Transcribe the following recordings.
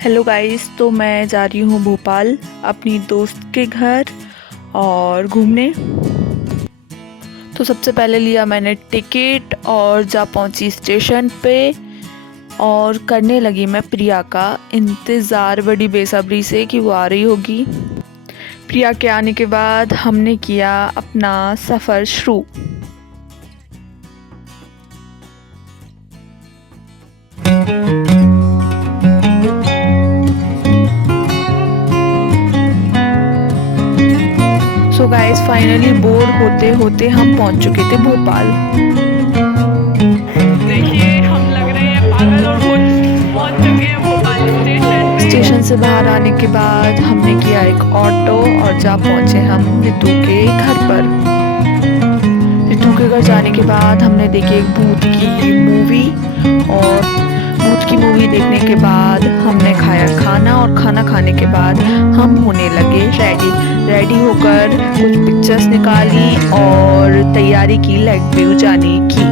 Hello guys, तो मैं जा रही हूँ भोपाल अपनी दोस्त के घर और घूमने। तो सबसे पहले लिया मैंने टिकट और जा पहुँची स्टेशन पे और करने लगी मैं प्रिया का इंतज़ार बड़ी बेसब्री से कि वो आ रही होगी। प्रिया के आने के बाद हमने किया अपना सफ़र शुरू। सो गाइस, फाइनली बोर होते होते हम पहुंच चुके थे भोपाल। देखिए, हम लग रहे हैं पागल और पहुंच चुके हैं भोपाल स्टेशन से बाहर आने के बाद हमने किया एक ऑटो और जा पहुंचे हम रितु के घर पर। रितु के घर जाने के बाद हमने देखी एक भूत की मूवी और भूत की मूवी देखने के बाद हमने खाया खाना और खाना खाने के बाद हम होने लगे रेडी होकर कुछ पिक्चर्स निकाली और तैयारी की लेक व्यू जाने की।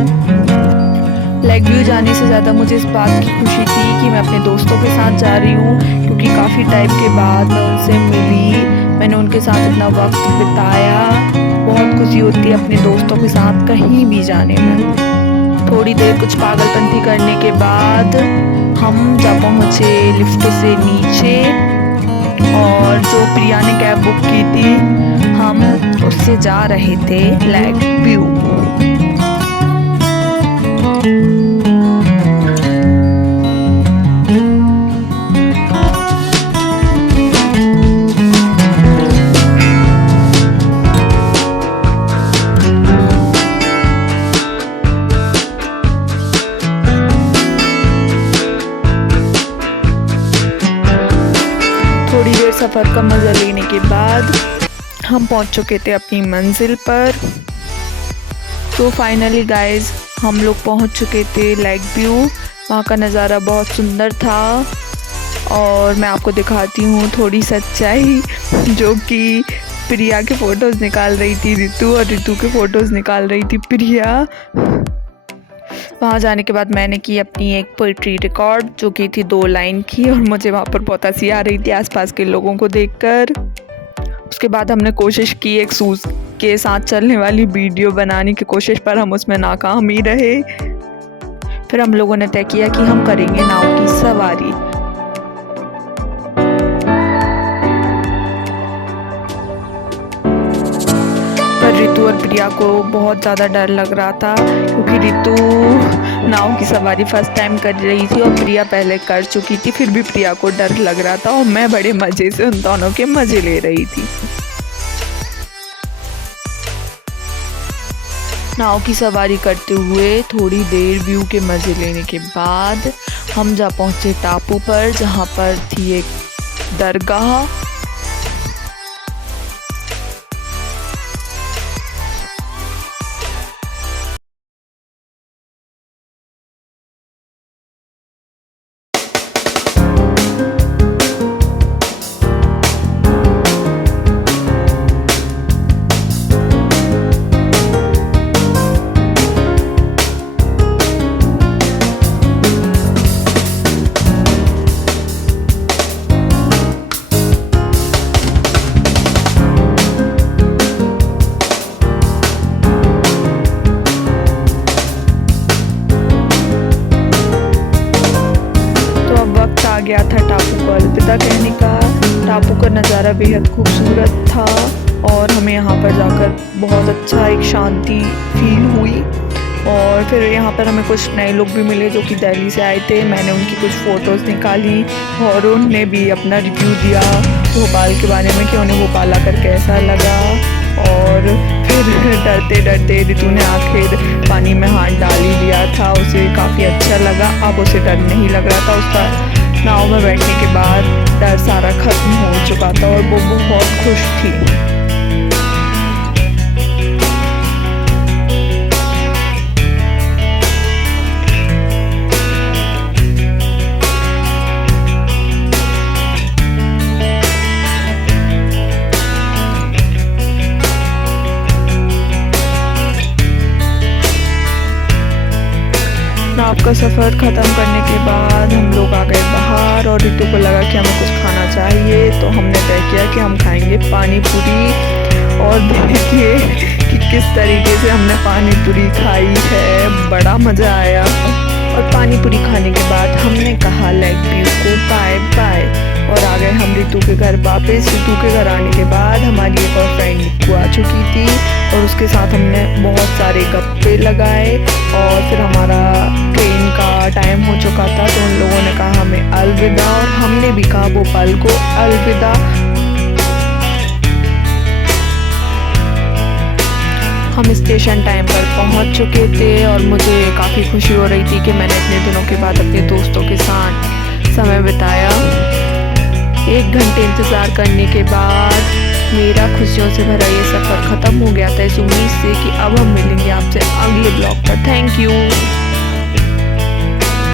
लेक व्यू जाने से ज़्यादा मुझे इस बात की खुशी थी कि मैं अपने दोस्तों के साथ जा रही हूँ, क्योंकि काफ़ी टाइम के बाद मैं उनसे मिली, मैंने उनके साथ इतना वक्त बिताया। बहुत खुशी होती है अपने दोस्तों के साथ कहीं भी जाने में। थोड़ी देर कुछ पागलपंती करने के बाद हम जा पहुँचे लिफ्ट से नीचे और जो प्रिया ने कैब बुक की थी हम उससे जा रहे थे लेक व्यू। थोड़ी देर सफ़र का मज़ा लेने के बाद हम पहुंच चुके थे अपनी मंजिल पर। तो फाइनली गाइस, हम लोग पहुंच चुके थे लेक व्यू। वहाँ का नज़ारा बहुत सुंदर था और मैं आपको दिखाती हूँ थोड़ी सच्चाई, जो कि प्रिया के फ़ोटोज़ निकाल रही थी रितु और रितु के फ़ोटोज़ निकाल रही थी प्रिया। वहाँ जाने के बाद मैंने की अपनी एक पोइट्री रिकॉर्ड, जो की थी 2 लाइन की, और मुझे वहाँ पर बहुत हंसी आ रही थी आसपास के लोगों को देखकर। उसके बाद हमने कोशिश की एक शूज़ के साथ चलने वाली वीडियो बनाने की कोशिश, पर हम उसमें नाकाम ही रहे। फिर हम लोगों ने तय किया कि हम करेंगे नाव की सवारी। पर रितु और प्रिया को बहुत ज़्यादा डर लग रहा था, क्योंकि रितु नाव की सवारी फर्स्ट टाइम कर रही थी और प्रिया पहले कर चुकी थी। फिर भी प्रिया को डर लग रहा था और मैं बड़े मज़े से उन दोनों के मज़े ले रही थी। नाव की सवारी करते हुए थोड़ी देर व्यू के मज़े लेने के बाद हम जा पहुँचे टापू पर, जहाँ पर थी एक दरगाह। आ गया था टापू को अलविदा कहने का। टापू का नज़ारा बेहद खूबसूरत था और हमें यहाँ पर जाकर बहुत अच्छा एक शांति फील हुई। और फिर यहाँ पर हमें कुछ नए लोग भी मिले जो कि दिल्ली से आए थे। मैंने उनकी कुछ फ़ोटोज़ निकाली और उन्होंने भी अपना रिव्यू दिया भोपाल के बारे में कि उन्हें भोपाल आकर कैसा लगा। और फिर डरते डरते रितु ने आखिर पानी में हाथ डाल ही दिया था, उसे काफ़ी अच्छा लगा। अब उसे डर नहीं लग रहा था, उसका नाव में बैठने के बाद डर सारा खत्म हो चुका था और वो बहुत खुश थी। नाव का सफ़र ख़त्म करने के बाद हम लोग आ गए बाहर और रितु को लगा कि हमें कुछ खाना चाहिए, तो हमने तय किया कि हम खाएंगे पानी पूरी। और देखिए कि किस तरीके से हमने पानी पूरी खाई है, बड़ा मज़ा आया। और पानी पूरी खाने के बाद हमने कहा लाइक व्यू को बाय बाय और आ गए हम रितु के घर वापस। रितु के घर आने के बाद हमारी एक और फ्रेंड निक्कू आ चुकी थी और उसके साथ हमने बहुत सारे गप्पे लगाए। और फिर हमारा ट्रेन का टाइम हो चुका था, तो उन लोगों ने कहा हमें अलविदा और हमने भी कहा भोपाल को अलविदा। हम स्टेशन टाइम पर पहुंच चुके थे और मुझे काफ़ी खुशी हो रही थी कि मैंने इतने दिनों के बाद अपने दोस्तों के साथ समय बिताया। 1 घंटे इंतज़ार करने के बाद मेरा खुशियों से भरा ये सफ़र ख़त्म हो गया था, इस उम्मीद से कि अब हम मिलेंगे आपसे अगले ब्लॉग पर। Thank you.